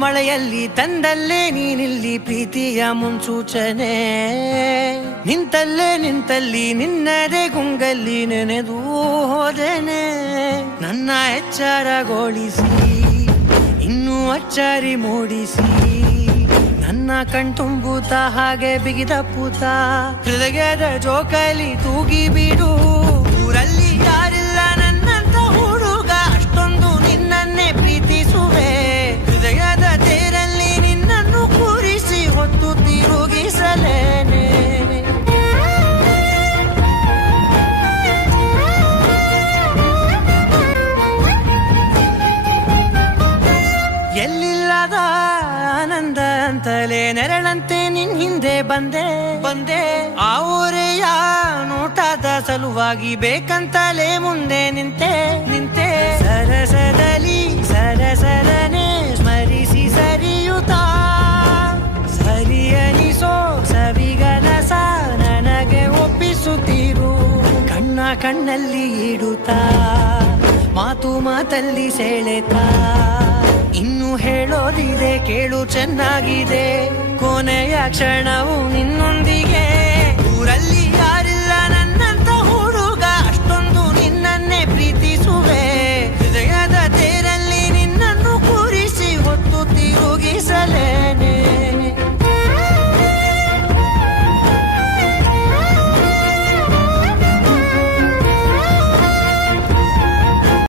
ಮಳೆಯಲ್ಲಿ ತಂದಲ್ಲೇ ನೀನಿಲ್ಲಿ ಪ್ರೀತಿಯ ಮುನ್ಸೂಚನೆ. ನಿಂತಲ್ಲಿ ನಿನ್ನದೇ ಗುಂಗಲ್ಲಿ ನೆನೆದು ಹೋದೆನೆ. ನನ್ನ ಎಚ್ಚರಗೊಳಿಸಿ ಇನ್ನೂ ಅಚ್ಚರಿ ಮೂಡಿಸಿ, ನನ್ನ ಕಣ್ತುಂಬುತ್ತ ಹಾಗೆ ಬಿಗಿದ ಪೂತ ಹೃದಯದ ಜೋಕಾಲಿ ತೂಗಿ ಬಿಡು. ಊರಲ್ಲಿ ಯಾರಿಲ್ಲ ನನ್ನಂತ ಹುಡುಗ, ಅಷ್ಟೊಂದು ನಿನ್ನನ್ನೇ ಪ್ರೀತಿಸುವೆ. ಹೃದಯದ ತೇರಲ್ಲಿ ನಿನ್ನನ್ನು ಕೂರಿಸಿ ಹೊತ್ತು ತಿರುಗಿಸಲೇನೆ. ಎಲ್ಲಿಲ್ಲದ ಆನಂದ ಅಂತಲೇ ನೆರಳಂತೆ ನಿನ್ ಹಿಂದೆ ಬಂದೆ. ಆ ಊರೆಯ ನೋಟದ ಸಲುವಾಗಿ ಬೇಕಂತಲೇ ಮುಂದೆ ನಿಂತೆ. ಸರಸರನೆ ಸ್ಮರಿಸಿ ಸರಿಯುತ್ತಾ, ಸರಿಯನಿಸೋ ಸವಿಗನಸ ನನಗೆ ಒಪ್ಪಿಸುತ್ತೀರು. ಕಣ್ಣಲ್ಲಿ ಇಡುತ್ತಾ, ಮಾತಲ್ಲಿ ಸೆಳೆತಾ, ಇನ್ನು ಹೇಳೋದಿದೆ ಕೇಳು ಚೆನ್ನಾಗಿದೆ. ಕೊನೆಯ ಕ್ಷಣವು ನಿನ್ನೊಂದಿಗೆ. ಊರಲ್ಲಿ ಯಾರಿಲ್ಲ ನನ್ನಂತ ಹುಡುಗ, ಅಷ್ಟೊಂದು ನಿನ್ನನ್ನೇ ಪ್ರೀತಿಸುವೆ. ಹೃದಯದ ತೇರಲ್ಲಿ ನಿನ್ನನ್ನು ಕೂರಿಸಿ ಹೊತ್ತು ತಿರುಗಿಸಲೇ